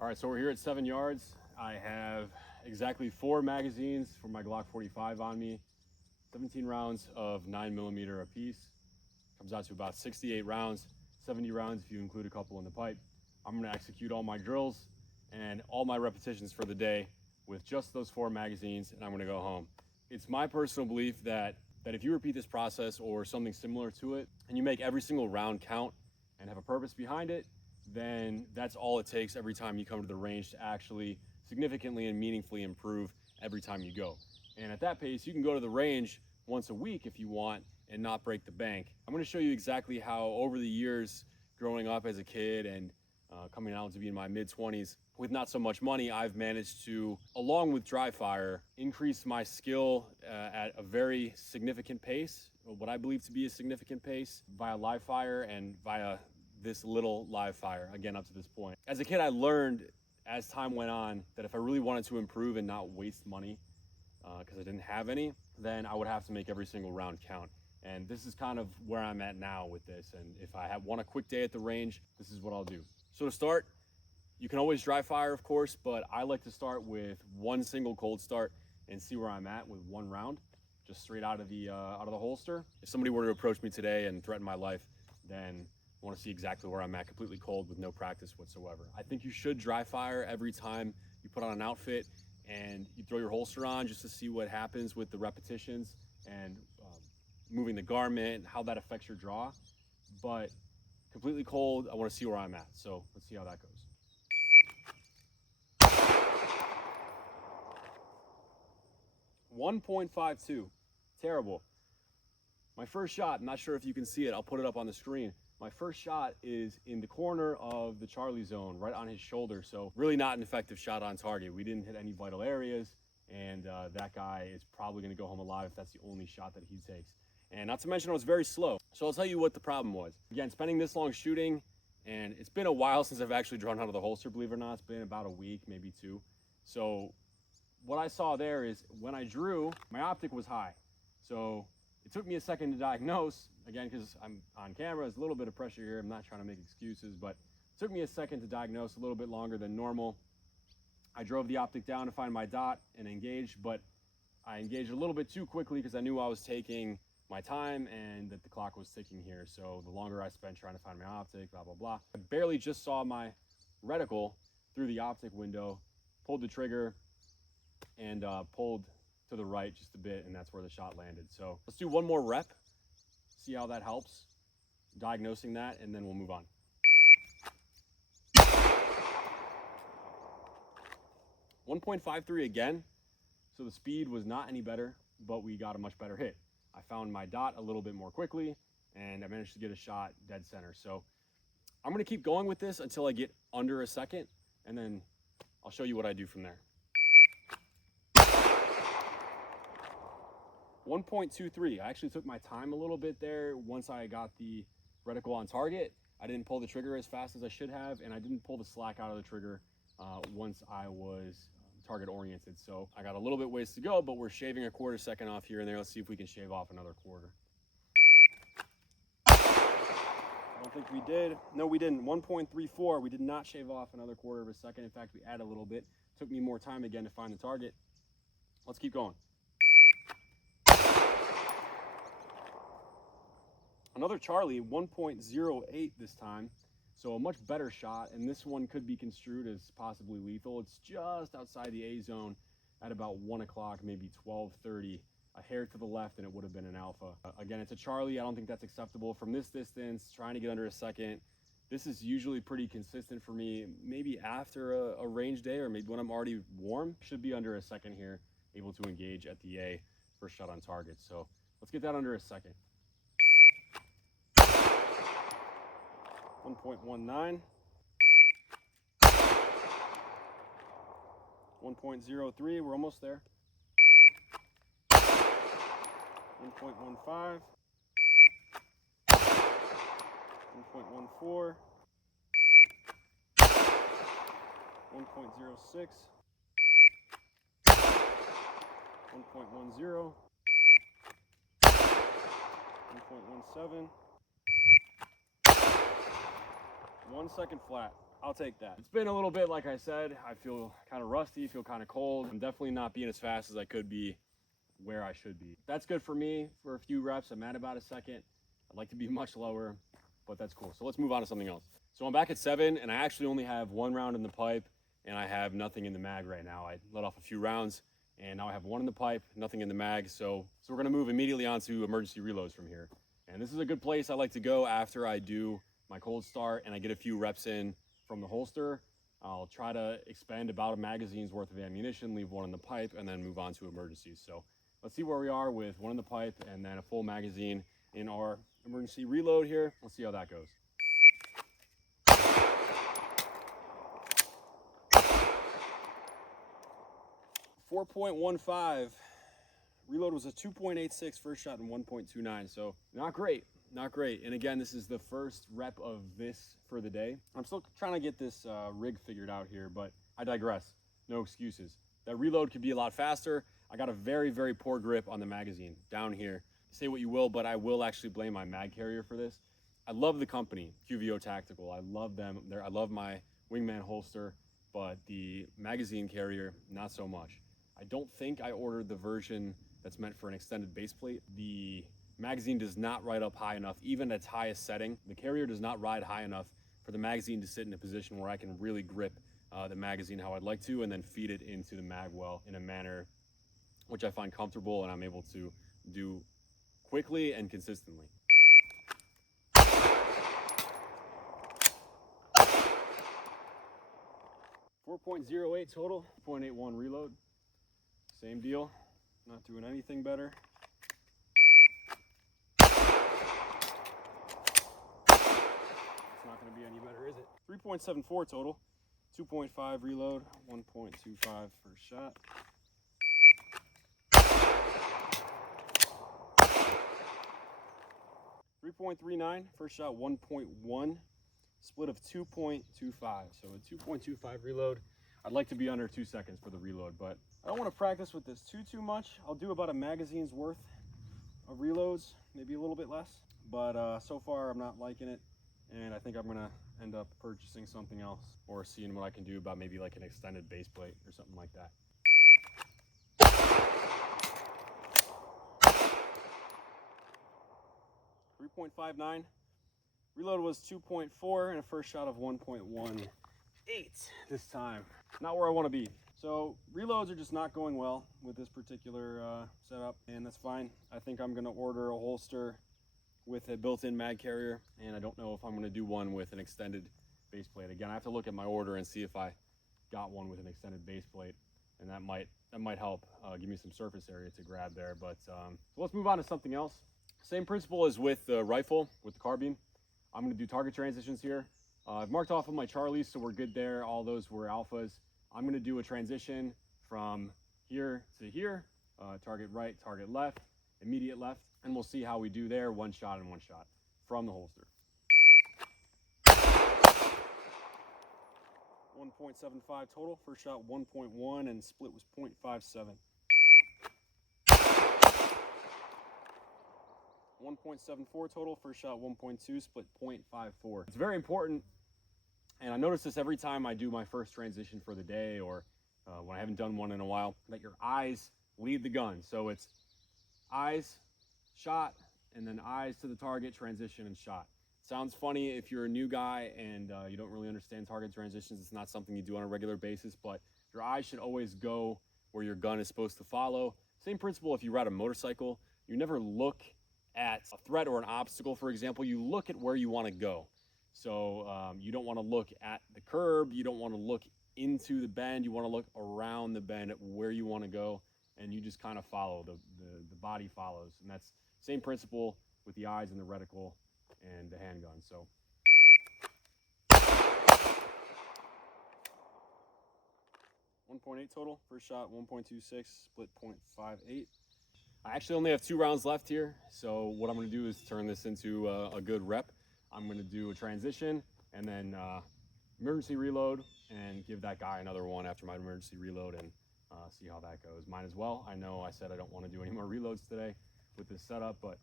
All right, so we're here at 7 yards. I have exactly 4 magazines for my Glock 45 on me, 17 rounds of 9mm apiece. Comes out to about 68 rounds, 70 rounds if you include a couple in the pipe. I'm gonna execute all my drills and all my repetitions for the day with just those 4 magazines, and I'm gonna go home. It's my personal belief that if you repeat this process or something similar to it, and you make every single round count and have a purpose behind it, then that's all it takes every time you come to the range to actually significantly and meaningfully improve every time you go. And at that pace, you can go to the range once a week if you want and not break the bank. I'm going to show you exactly how over the years growing up as a kid and coming out to be in my mid-20s with not so much money, I've managed to, along with dry fire, increase my skill at a very significant pace, what I believe to be a significant pace, via live fire and via this little live fire, again, up to this point. As a kid, I learned as time went on that if I really wanted to improve and not waste money, because I didn't have any, then I would have to make every single round count. And this is kind of where I'm at now with this. And if I want a quick day at the range, this is what I'll do. So to start, you can always dry fire, of course, but I like to start with one single cold start and see where I'm at with one round, just straight out of the holster. If somebody were to approach me today and threaten my life, then I want to see exactly where I'm at, completely cold with no practice whatsoever. I think you should dry fire every time you put on an outfit and you throw your holster on, just to see what happens with the repetitions and moving the garment, how that affects your draw. But completely cold, I want to see where I'm at. So let's see how that goes. .52, terrible. My first shot, I'm not sure if you can see it, I'll put it up on the screen. My first shot is in the corner of the Charlie zone, right on his shoulder. So really not an effective shot on target. We didn't hit any vital areas, and that guy is probably gonna go home alive if that's the only shot that he takes. And not to mention, I was very slow. So I'll tell you what the problem was. Again, spending this long shooting, and it's been a while since I've actually drawn out of the holster, believe it or not. It's been about a week, maybe 2. So what I saw there is when I drew, my optic was high. So it took me a second to diagnose, again, because I'm on camera, there's a little bit of pressure here. I'm not trying to make excuses, but it took me a second to diagnose, a little bit longer than normal. I drove the optic down to find my dot and engage, but I engaged a little bit too quickly because I knew I was taking my time and that the clock was ticking here. So the longer I spent trying to find my optic, blah, blah, blah. I barely just saw my reticle through the optic window, pulled the trigger, and pulled to the right just a bit, and that's where the shot landed. So let's do one more rep, see how that helps, diagnosing that, and then we'll move on. .53 again, so the speed was not any better, but we got a much better hit. I found my dot a little bit more quickly, and I managed to get a shot dead center. So I'm gonna keep going with this until I get under a second, and then I'll show you what I do from there. .23, I actually took my time a little bit there. Once I got the reticle on target, I didn't pull the trigger as fast as I should have, and I didn't pull the slack out of the trigger once I was target oriented. So I got a little bit ways to go, but we're shaving a quarter second off here and there. Let's see if we can shave off another quarter. I don't think we did. No, we didn't. 1.34, we did not shave off another quarter of a second. In fact, we added a little bit. Took me more time again to find the target. Let's keep going. Another Charlie, 1.08 this time, so a much better shot, and this one could be construed as possibly lethal. It's just outside the A zone at about 1 o'clock, maybe 12:30, a hair to the left, and it would have been an alpha. Again, it's a Charlie. I don't think that's acceptable from this distance, trying to get under a second. This is usually pretty consistent for me, maybe after a range day or maybe when I'm already warm. Should be under a second here, able to engage at the A, first shot on target. So let's get that under a second. 1.19, 1.03, we're almost there. 1.15, 1.14, 1.06, 1.10, 1.17, 1 second flat. I'll take that. It's been a little bit, like I said, I feel kind of rusty, feel kind of cold. I'm definitely not being as fast as I could be where I should be. That's good for me for a few reps. I'm at about a second. I'd like to be much lower, but that's cool. So let's move on to something else. So I'm back at 7, and I actually only have 1 round in the pipe, and I have nothing in the mag right now. I let off a few rounds, and now I have 1 in the pipe, nothing in the mag. So we're gonna move immediately on to emergency reloads from here. And this is a good place I like to go after I do my cold start and I get a few reps in from the holster. I'll try to expend about a magazine's worth of ammunition, leave 1 in the pipe, and then move on to emergencies. So let's see where we are with 1 in the pipe and then a full magazine in our emergency reload here. Let's see how that goes. .15. Reload was a 2.86 first shot and 1.29, so not great. Not great. And again, this is the first rep of this for the day. I'm still trying to get this rig figured out here, but I digress. No excuses. That reload could be a lot faster. I got a very, very poor grip on the magazine down here. Say what you will, but I will actually blame my mag carrier for this. I love the company, QVO Tactical. I love them. I love my Wingman holster, but the magazine carrier, not so much. I don't think I ordered the version that's meant for an extended base plate. The magazine does not ride up high enough, even at its highest setting. The carrier does not ride high enough for the magazine to sit in a position where I can really grip the magazine how I'd like to and then feed it into the mag well in a manner which I find comfortable and I'm able to do quickly and consistently. .08 total, 0.81 reload. Same deal, not doing anything better. It's not going to be any better, is it? 3.74 total, 2.5 reload, 1.25 first shot. .39 first shot, 1.1, split of 2.25, so a 2.25 reload. I'd like to be under 2 seconds for the reload, but I don't want to practice with this too much. I'll do about a magazine's worth of reloads, maybe a little bit less, but so far I'm not liking it, and I think I'm gonna end up purchasing something else or seeing what I can do about maybe like an extended base plate or something like that. .59. Reload was 2.4 and a first shot of 1.18 this time. Not where I want to be. So reloads are just not going well with this particular setup, and that's fine. I think I'm going to order a holster with a built-in mag carrier, and I don't know if I'm going to do one with an extended base plate. Again, I have to look at my order and see if I got one with an extended base plate, and that might help give me some surface area to grab there. But so let's move on to something else. Same principle as with the rifle, with the carbine. I'm going to do target transitions here. I've marked off of my Charlies, so we're good there. All those were alphas. I'm going to do a transition from here to here, target right, target left, immediate left, and we'll see how we do there, 1 shot and 1 shot from the holster. 1.75 total, first shot 1.1 and split was 0.57. 1.74 total, first shot 1.2, split 0.54. It's very important, and I notice this every time I do my first transition for the day or when I haven't done one in a while, that your eyes lead the gun. So it's eyes, shot, and then eyes to the target, transition, and shot. Sounds funny if you're a new guy and you don't really understand target transitions. It's not something you do on a regular basis, but your eyes should always go where your gun is supposed to follow. Same principle if you ride a motorcycle. You never look at a threat or an obstacle, for example. You look at where you want to go. So you don't want to look at the curb, you don't want to look into the bend, you want to look around the bend at where you want to go, and you just kind of follow, the body follows. And that's same principle with the eyes and the reticle and the handgun. So 1.8 total, first shot 1.26, split 0.58. I actually only have 2 rounds left here, so what I'm going to do is turn this into a good rep. I'm going to do a transition and then emergency reload and give that guy another one after my emergency reload and see how that goes. Might as well. I know I said I don't want to do any more reloads today with this setup, but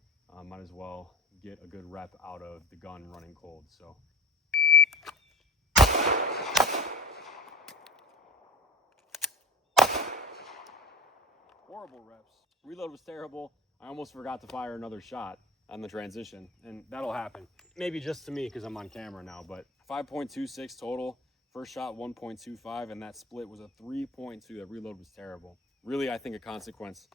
might as well get a good rep out of the gun running cold. So horrible reps. Reload was terrible. I almost forgot to fire another shot on the transition, and that'll happen. Maybe just to me because I'm on camera now, but 5.26 total. First shot 1.25, and that split was a 3.2. That reload was terrible. Really, I think a consequence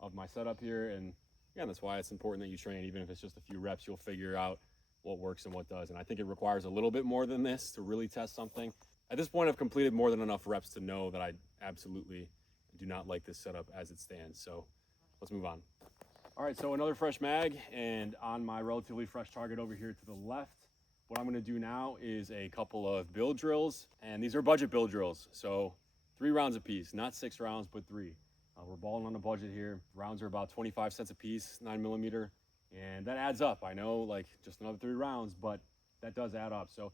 of my setup here, and yeah, that's why it's important that you train. Even if it's just a few reps, you'll figure out what works and what does. And I think it requires a little bit more than this to really test something. At this point, I've completed more than enough reps to know that I absolutely do not like this setup as it stands. So let's move on. All right, so another fresh mag, and on my relatively fresh target over here to the left, what I'm gonna do now is a couple of build drills, and these are budget build drills. So 3 rounds a piece, not 6 rounds, but 3. We're balling on a budget here. Rounds are about 25 cents a piece, 9mm, and that adds up. I know, like, just another 3 rounds, but that does add up. So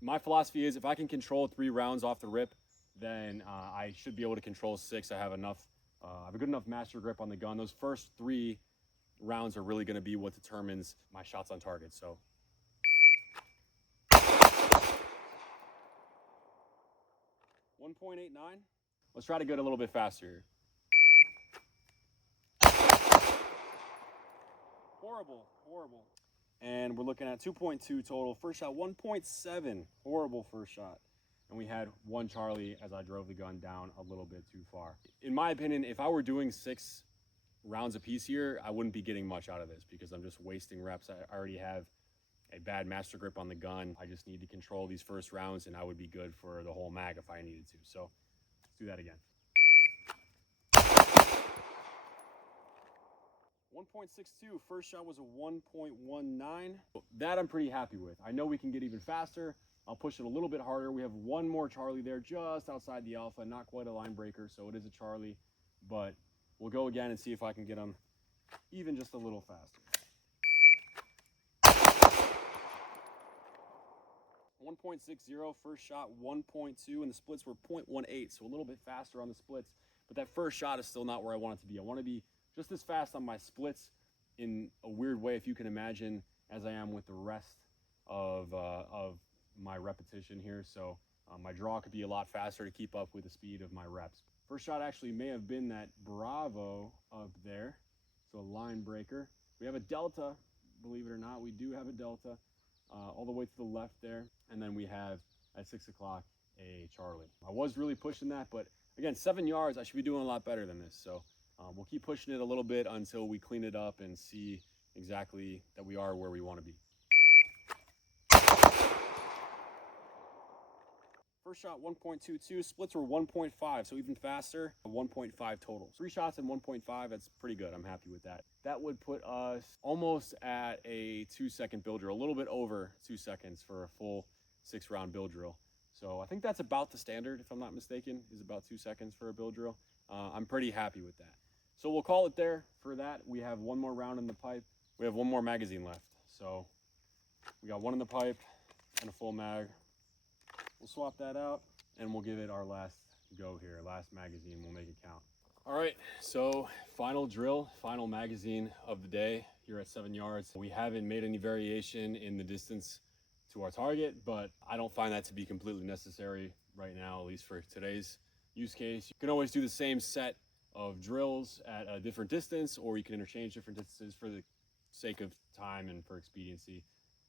my philosophy is if I can control 3 rounds off the rip, then I should be able to control 6. I have enough, I have a good enough master grip on the gun. Those first 3 rounds are really going to be what determines my shots on target. So 1.89. Let's try to get a little bit faster here. Horrible. And we're looking at 2.2 total. First shot 1.7. Horrible first shot. And we had 1 Charlie as I drove the gun down a little bit too far. In my opinion, if I were doing 6 rounds a piece here, I wouldn't be getting much out of this because I'm just wasting reps. I already have a bad master grip on the gun. I just need to control these first rounds, and I would be good for the whole mag if I needed to. So let's do that again. 1.62. First shot was a 1.19. That I'm pretty happy with. I know we can get even faster. I'll push it a little bit harder. We have 1 more Charlie there just outside the alpha, not quite a line breaker, so it is a Charlie, but we'll go again and see if I can get them even just a little faster. 1.60, first shot 1.2, and the splits were 0.18, so a little bit faster on the splits, but that first shot is still not where I want it to be. I want to be just as fast on my splits in a weird way, if you can imagine, as I am with the rest of my repetition here. So my draw could be a lot faster to keep up with the speed of my reps. First shot actually may have been that Bravo up there, so a line breaker. We have a Delta, believe it or not, we do have a Delta all the way to the left there, and then we have at 6 o'clock a Charlie. I was really pushing that, but again, 7 yards, I should be doing a lot better than this. So we'll keep pushing it a little bit until we clean it up and see exactly that we are where we want to be. First shot 1.22, splits were 1.5, so even faster, 1.5 total. 3 shots and 1.5, that's pretty good. I'm happy with that. That would put us almost at a 2-second build drill, a little bit over 2 seconds for a full 6-round build drill. So I think that's about the standard, if I'm not mistaken, is about 2 seconds for a build drill. I'm pretty happy with that. So we'll call it there for that. We have 1 more round in the pipe. We have 1 more magazine left. So we got 1 in the pipe and a full mag. We'll swap that out and we'll give it our last go here. Last magazine, we'll make it count. All right, so final drill, final magazine of the day here at 7 yards. We haven't made any variation in the distance to our target, but I don't find that to be completely necessary right now, at least for today's use case. You can always do the same set of drills at a different distance, or you can interchange different distances for the sake of time and for expediency,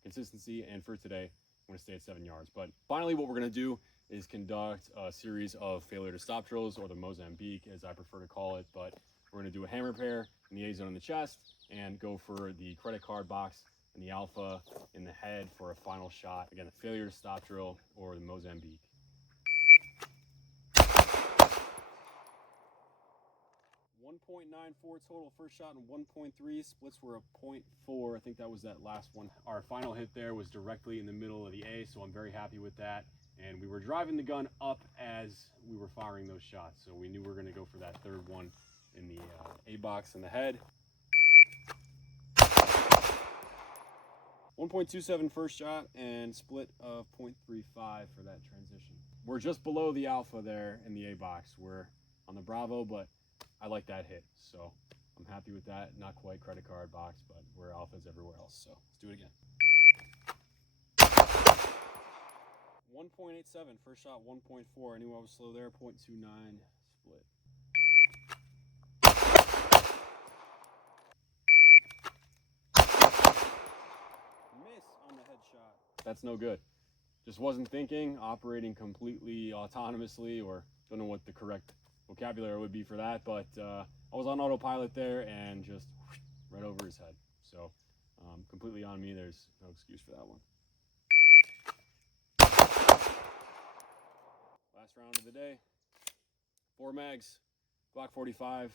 consistency, and for today, I'm going to stay at 7 yards. But finally, what we're going to do is conduct a series of failure to stop drills, or the Mozambique, as I prefer to call it. But we're going to do a hammer pair in the A zone in the chest and go for the credit card box and the alpha in the head for a final shot. Again, the failure to stop drill or the Mozambique. 1.94 total first shot and 1.3. Splits were a 0.4. I think that was that last one. Our final hit there was directly in the middle of the A, so I'm very happy with that. And we were driving the gun up as we were firing those shots, so we knew we were going to go for that 3rd one in the A box in the head. 1.27 first shot and split of 0.35 for that transition. We're just below the alpha there in the A box. We're on the Bravo, but I like that hit, so I'm happy with that. Not quite credit card box, but we're alphas everywhere else, so let's do it again. 1.87, first shot 1.4. I knew I was slow there, 0.29 split. headshot. That's no good. Just wasn't thinking, operating completely autonomously, or don't know what the correct vocabulary would be for that, but I was on autopilot there and just right over his head. So completely on me. There's no excuse for that one. Last round of the day. 4 mags, Glock 45.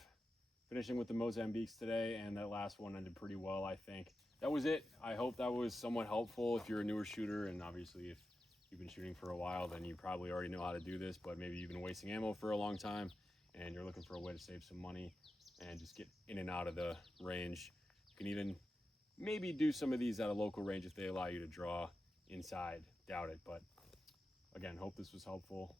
Finishing with the Mozambiques today, and that last one ended pretty well, I think. That was it. I hope that was somewhat helpful if you're a newer shooter, and obviously if you've been shooting for a while, then you probably already know how to do this, but maybe you've been wasting ammo for a long time and you're looking for a way to save some money and just get in and out of the range. You can even maybe do some of these at a local range if they allow you to draw inside. Doubt it, but again, hope this was helpful.